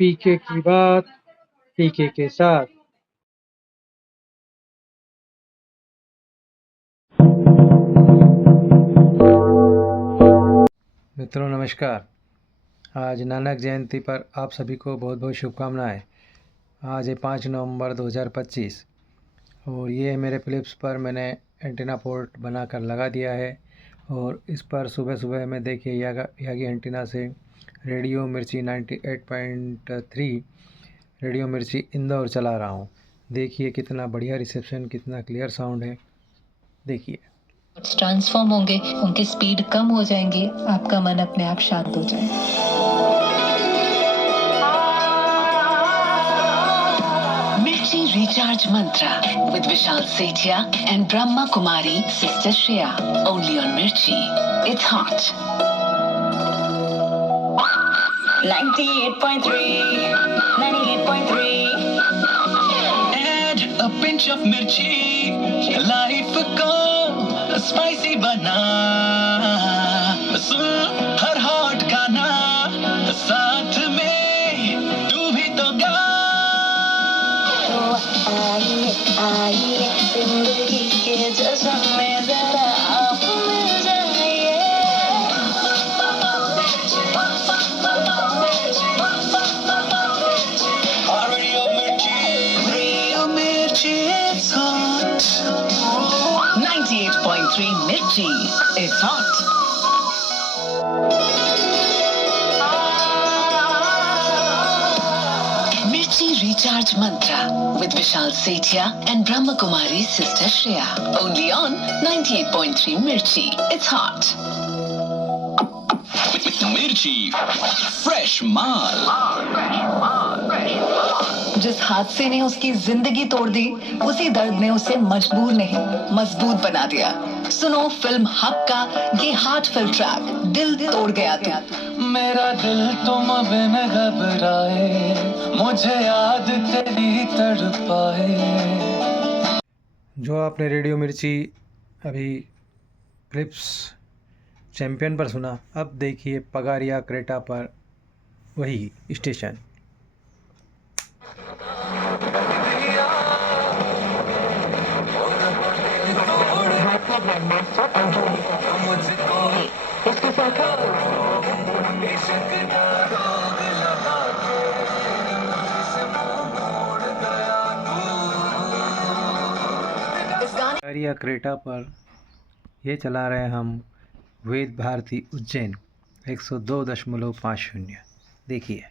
पीके की बात पीके के साथ। मित्रों नमस्कार। आज नानक जयंती पर आप सभी को बहुत बहुत शुभकामनाएं। आज है 5 नवंबर 2025 और ये मेरे फ़िलिप्स पर मैंने एंटीना पोर्ट बनाकर लगा दिया है और इस पर सुबह सुबह मैं देखिए यागी एंटीना से रेडियो मिर्ची 98.3 रेडियो मिर्ची इंदौर चला रहा हूँ। देखिए कितना बढ़िया रिसेप्शन, कितना क्लियर साउंड है। देखिए ट्रांसफॉर्म होंगे, उनकी स्पीड कम हो जाएंगी, आपका मन अपने आप शांत हो जाए। मिर्ची recharge Mantra with Vishal Sethia and Brahma Kumari sister Shreya, only on Mirchi. It's hot. 98.3 Add a pinch of mirchi, life को स्पाइसी बना, सुन हर हॉट गाना, साथ में तू भी तो गा। आइए जिंदगी के जश्न में जरा आप मिल जाइए। रेडियो मिर्ची, it's hot. 98.3 Mirchi, it's hot. Mirchi Recharge Mantra with Vishal Sethia and Brahma Kumari sister Shreya, only on 98.3 Mirchi, it's hot. Mirchi, fresh माल। जिस हादसे ने उसकी जिंदगी तोड़ दी, उसी दर्द ने उसे मजबूर नहीं मजबूत बना दिया। सुनो फिल्म हक का ये हार्टफुल ट्रैक, दिल तोड़ गया तू। मेरा दिल तुम बिन घबराए, मुझे याद तेरी तड़पाए। जो आपने रेडियो मिर्ची अभी फ़िलिप्स चैम्पियन पर सुना, अब देखिए पगारिया क्रेटा पर वही स्टेशन। पगारिया क्रेटा पर ये चला रहे हम वेद भारती उज्जैन 102.50। देखिए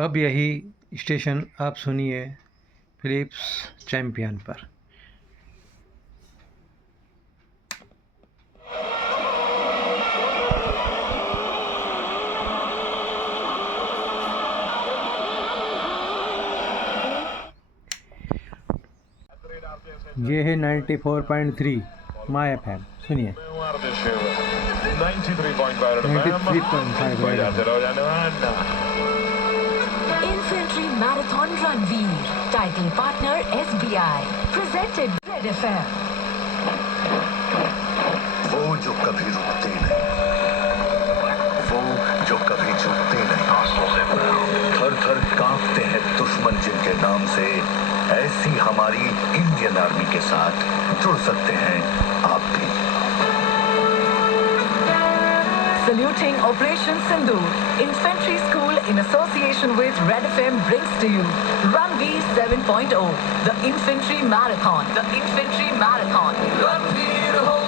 अब यही स्टेशन आप सुनिए फ़िलिप्स चैम्पियन पर। ये है 94.3 माय एफएम, सुनिए 93.5 Infantry Marathon Ranveer, title partner SBI, presented Red FM. वो जो कभी रुकते नहीं, वो जो कभी झुकते नहीं, थर थर कांपते हैं दुश्मन जिनके नाम से, ऐसी हमारी इंडियन आर्मी के साथ जुड़ सकते हैं आप भी। Saluting Operation Sindoor, Infantry School in association with Red FM brings to you Ranveer 7.0, the Infantry Marathon. The Infantry Marathon. Ranveer हो,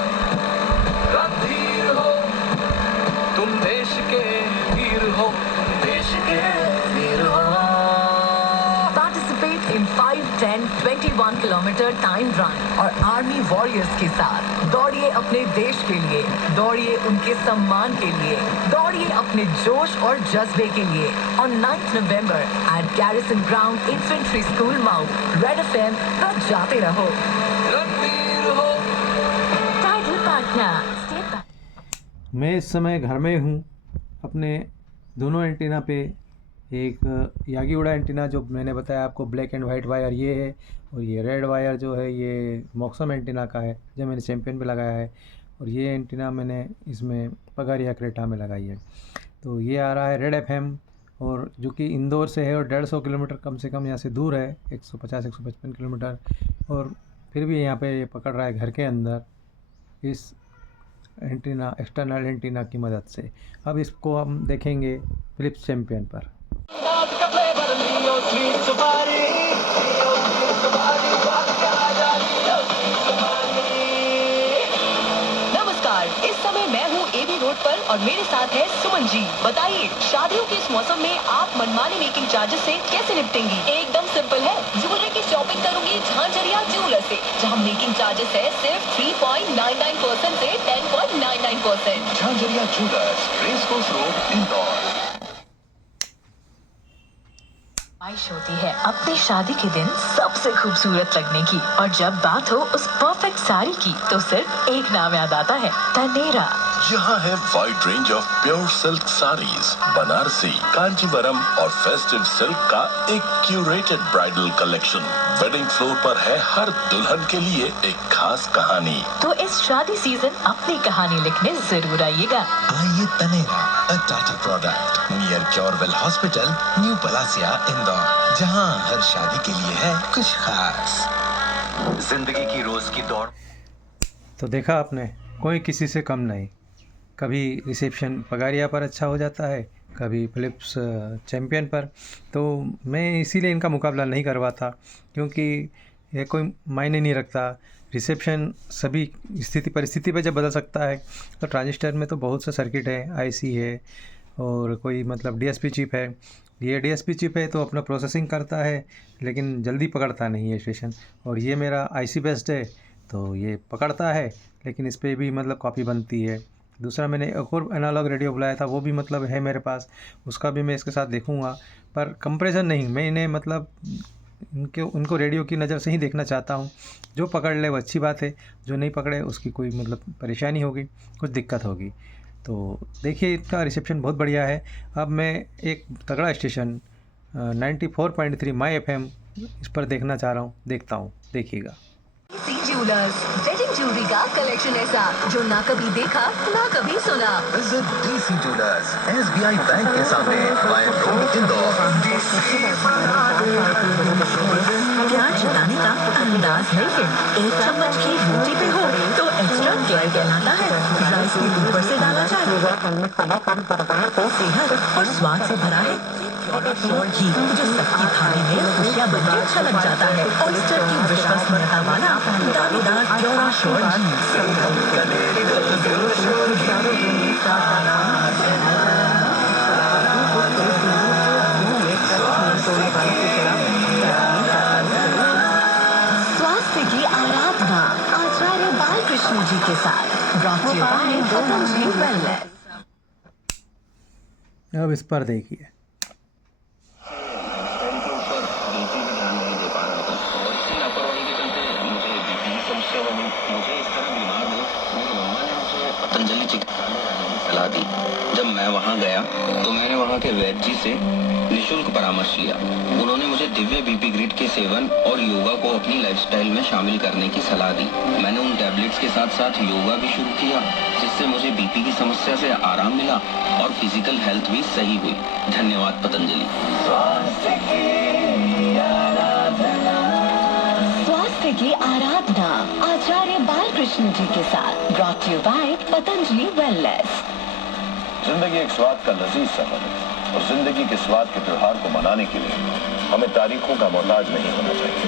तुम देश के वीर हो, देश के वीर हो। Participate in 5, 10, 21 kilometre time run और आर्मी वॉरियर्स के साथ दौड़िए अपने देश के लिए, दौड़िए उनके सम्मान के लिए, दौड़िए अपने जोश और जज्बे के लिए। On 9th November at Garrison Ground Infantry School Mount, Red FM पर जाते रहो। रणवीर हो। Title partner, State Bank. मैं इस समय घर में हूँ, अपने दोनों एंटीना पे एक यागी उड़ा एंटीना जो मैंने बताया आपको ब्लैक एंड वाइट वायर ये है, और ये रेड वायर जो है ये मॉक्सम एंटीना का है जो मैंने चैम्पियन पे लगाया है, और ये एंटीना मैंने इसमें पगारिया क्रेटा में लगाई है। तो ये आ रहा है रेड एफएम, और जो कि इंदौर से है और 150 किलोमीटर कम से कम यहाँ से दूर है, 150-155 किलोमीटर, और फिर भी यहाँ पे ये पकड़ रहा है घर के अंदर इस एंटीना एक्सटर्नल एंटीना की मदद से। अब इसको हम देखेंगे फिलिप्स चैम्पियन पर। नमस्कार, इस समय मैं हूँ एबी रोड पर और मेरे साथ है सुमन जी। बताइए, शादियों के इस मौसम में आप मनमानी मेकिंग चार्जेस से कैसे निपटेंगी? एकदम सिंपल है, ज्वेलरी की शॉपिंग करूंगी झांझरिया ज्वेलर से, जहाँ मेकिंग चार्जेस है सिर्फ 3.99% से 10.99%। Jhanjharia jewellers, race course road, Indore. ख्वाहिश होती है अपनी शादी के दिन सबसे खूबसूरत लगने की, और जब बात हो उस परफेक्ट साड़ी की तो सिर्फ एक नाम याद आता है, तनेरा। यहाँ है wide range of pure silk saris, Banarasi, Kanjeevaram और फेस्टिव सिल्क का एक curated bridal collection. Wedding floor पर है हर दुल्हन के लिए एक खास कहानी। तो इस शादी सीजन अपनी कहानी लिखने जरूर आइएगा। आइए Taneira, a Tata product near Curewell hospital, new Palasia, Indore, जहां हर शादी के लिए है कुछ खास। जिंदगी की रोज की दौड़। तो देखा आपने, कोई किसी से कम नहीं। कभी रिसेप्शन पगारिया पर अच्छा हो जाता है, कभी फिलिप्स चैम्पियन पर। तो मैं इसीलिए इनका मुकाबला नहीं करवाता, क्योंकि ये कोई मायने नहीं रखता। रिसेप्शन सभी स्थिति परिस्थिति पे जब बदल सकता है, तो ट्रांजिस्टर में तो बहुत से सर्किट है, आईसी है, और कोई मतलब डीएसपी चिप है। ये डीएसपी चिप है तो अपना प्रोसेसिंग करता है, लेकिन जल्दी पकड़ता नहीं है स्टेशन। और ये मेरा आईसी बेस्ड है, तो ये पकड़ता है, लेकिन इस पर भी मतलब कॉपी बनती है। दूसरा मैंने एक और एनालॉग रेडियो बुलाया था, वो भी मतलब है मेरे पास, उसका भी मैं इसके साथ देखूंगा, पर कंपैरिजन नहीं। मैं इन्हें मतलब उनको रेडियो की नज़र से ही देखना चाहता हूँ। जो पकड़ ले वो अच्छी बात है, जो नहीं पकड़े उसकी कोई मतलब परेशानी होगी, कुछ दिक्कत होगी। तो देखिए, इसका रिसेप्शन बहुत बढ़िया है। अब मैं एक तगड़ा स्टेशन 94.3 माई एफएम इस पर देखना चाह रहा हूँ, देखता हूँ, देखिएगा। ज्वेलर्स, वेडिंग ज्वेलरी का कलेक्शन ऐसा जो ना कभी देखा ना कभी सुना। Visit DC jewellers, SBI bank के सामने, वायर रोड, इंदौर। प्यार जताने का अंदाज है ये। एक चम्मच की रोटी पे हो तो एक्स्ट्रा केयर कहलाता है। राइस भी ऊपर से डाला जाए, सेहत और स्वाद से भरा है। घी जो सबकी थाली में खुशियाँ बनके छलक जाता है। ऑयस्टर की विश्वसनीयता वाला दानेदार प्योर श्योर स्वास्थ्य की आराधना आचार्य बालकृष्ण जी के साथ brought you by Patanjali wellness. अब इस पर देखिए, पतंजलि चिकित्सालय सलाह दी। जब मैं वहां गया तो मैंने वहां के वैद्य जी से निःशुल्क परामर्श लिया। उन्होंने मुझे दिव्य बीपी ग्रिड के सेवन और योगा को अपनी लाइफस्टाइल में शामिल करने की सलाह दी। मैंने उन टैबलेट्स के साथ साथ योगा भी शुरू किया, जिससे मुझे बीपी की समस्या से आराम मिला और फिजिकल हेल्थ भी सही हुई। धन्यवाद पतंजलि। स्वास्थ्य की आराधना आचार्य बालकृष्ण जी के साथ brought you by Patanjali wellness. जिंदगी एक स्वाद का लजीज सफर है, और जिंदगी के स्वाद के त्योहार को मनाने के लिए हमें तारीखों का मोहताज नहीं होना चाहिए।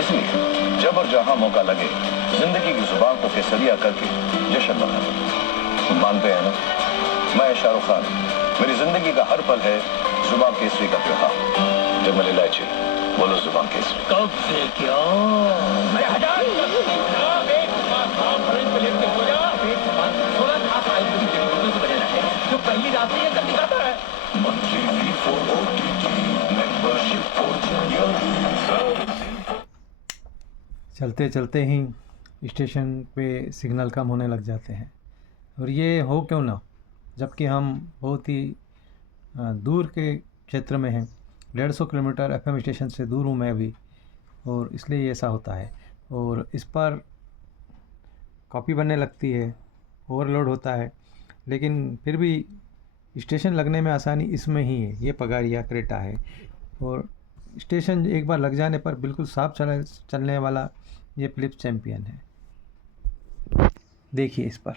इसलिए जब और जहां मौका लगे, जिंदगी की जुबान को केसरिया करके जश्न मनाना। मानते हैं ना? मैं शाहरुख खान, मेरी जिंदगी का हर पल है जुबान केसरी का त्योहार। जब मैं इलायची बोलो जुबान केसरी। कब से क्या जो पहली रात से ये कर दिखाता है। चलते चलते ही स्टेशन पे सिग्नल कम होने लग जाते हैं, और ये हो क्यों ना, जबकि हम बहुत ही दूर के क्षेत्र में हैं। 150 किलोमीटर FM स्टेशन से दूर हूँ मैं अभी, और इसलिए ऐसा होता है। और इस पर कॉपी बनने लगती है, ओवरलोड होता है, लेकिन फिर भी स्टेशन लगने में आसानी इसमें ही है। ये पगारिया क्रेटा है, और स्टेशन एक बार लग जाने पर बिल्कुल साफ चलने वाला ये फिलिप्स चैम्पियन है। देखिए इस पर।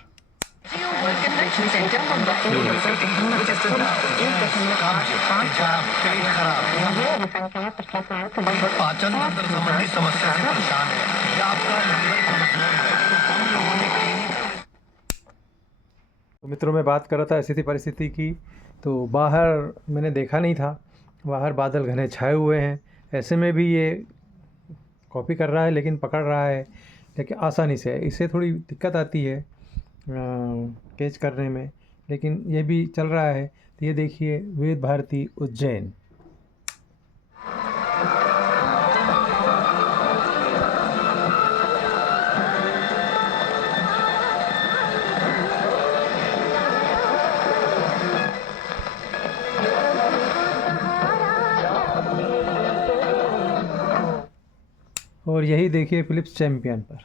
पाचन तंत्र संबंधी समस्या से परेशान है या आपका लीवर कमजोर है तो कम लोगों ने तो मित्रों, मैं बात कर रहा था ऐसी थी परिस्थिति की, तो बाहर मैंने देखा नहीं था, बाहर बादल घने छाए हुए हैं। ऐसे में भी ये कॉपी कर रहा है, लेकिन पकड़ रहा है, लेकिन आसानी से। इससे थोड़ी दिक्कत आती है कैच करने में, लेकिन ये भी चल रहा है। तो ये देखिए, वेद भारती उज्जैन। और यही देखिए फिलिप्स चैम्पियन पर।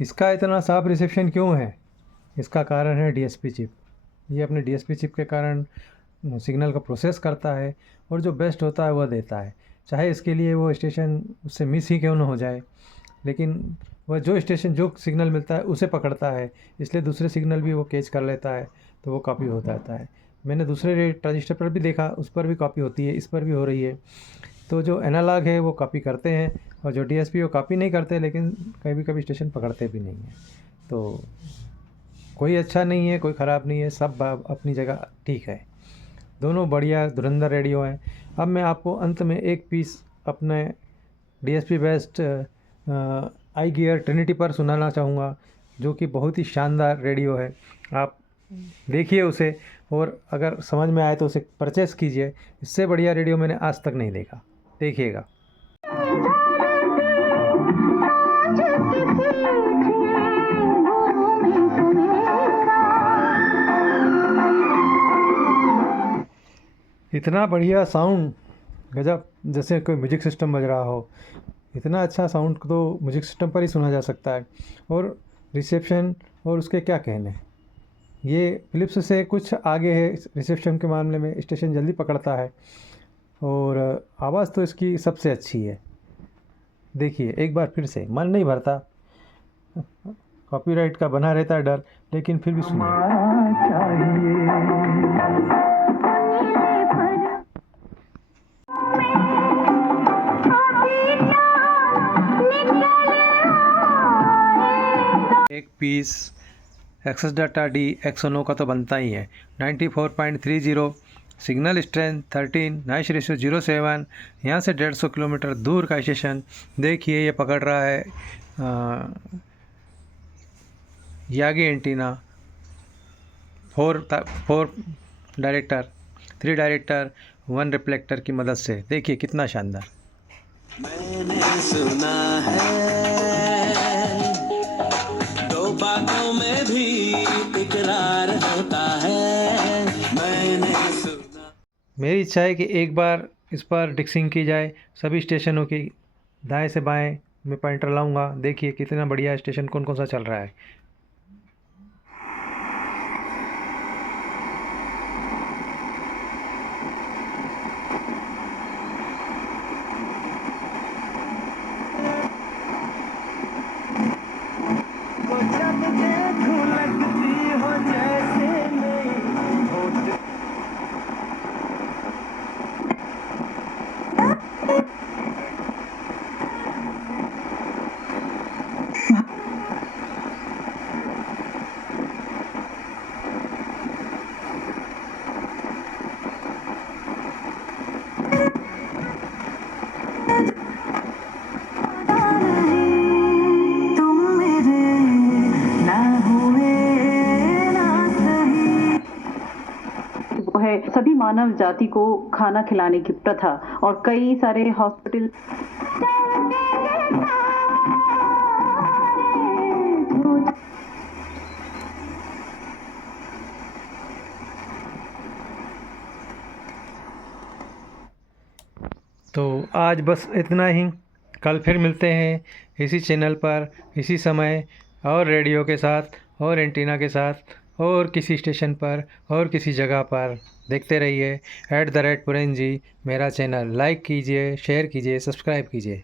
इसका इतना साफ रिसेप्शन क्यों है? इसका कारण है डीएसपी चिप। ये अपने डीएसपी चिप के कारण सिग्नल को प्रोसेस करता है और जो बेस्ट होता है वह देता है, चाहे इसके लिए वो स्टेशन उससे मिस ही क्यों न हो जाए, लेकिन वह जो स्टेशन जो सिग्नल मिलता है उसे पकड़ता है, इसलिए दूसरे सिग्नल भी वो कैच कर लेता है, तो वो कॉपी हो जाता है। मैंने दूसरे ट्रांजिस्टर पर भी देखा, उस पर भी कॉपी होती है, इस पर भी हो रही है। तो जो एनालॉग है वो कॉपी करते हैं, और जो डीएसपी वो कॉपी नहीं करते, लेकिन कभी कभी स्टेशन पकड़ते भी नहीं हैं। तो कोई अच्छा नहीं है, कोई ख़राब नहीं है, सब अपनी जगह ठीक है। दोनों बढ़िया धुरंधर रेडियो हैं। अब मैं आपको अंत में एक पीस अपने DSP best eye gear Trinity पर सुनाना चाहूँगा, जो कि बहुत ही शानदार रेडियो है। आप देखिए उसे, और अगर समझ में आए तो उसे परचेस कीजिए। इससे बढ़िया रेडियो मैंने आज तक नहीं देखा। देखिएगा। इतना बढ़िया साउंड, गजब, जैसे कोई म्यूजिक सिस्टम बज रहा हो। इतना अच्छा साउंड तो म्यूजिक सिस्टम पर ही सुना जा सकता है। और रिसेप्शन और उसके क्या कहने, ये फिलिप्स से कुछ आगे है रिसेप्शन के मामले में। स्टेशन जल्दी पकड़ता है, और आवाज़ तो इसकी सबसे अच्छी है। देखिए एक बार फिर से, मन नहीं भरता, कॉपीराइट का बना रहता है डर, लेकिन फिर भी सुनिए। एक पीस एक्सेस डाटा डी एक्सोनो का तो बनता ही है। 94.30 सिग्नल स्ट्रेंथ 13, नॉइस रेशियो 0.7। यहाँ से 150 किलोमीटर दूर का स्टेशन। देखिए ये पकड़ रहा है Yagi antenna, 4 director, 3 director, 1 reflector की मदद से। देखिए कितना शानदार। मैंने सुना है दो बातों में भी इकरार होता है। मैंने सुना। मेरी इच्छा है कि एक बार इस पर डिक्सिंग की जाए सभी स्टेशनों की। दाएं से बाएं मैं पॉइंटर लाऊंगा। देखिए कितना बढ़िया स्टेशन कौन कौन सा चल रहा है। सभी मानव जाति को खाना खिलाने की प्रथा और कई सारे हॉस्पिटल तो आज बस इतना ही। कल फिर मिलते हैं इसी चैनल पर, इसी समय, और रेडियो के साथ, और एंटीना के साथ, और किसी स्टेशन पर, और किसी जगह पर। देखते रहिए @पुरेन जी मेरा चैनल। लाइक कीजिए, शेयर कीजिए, सब्सक्राइब कीजिए।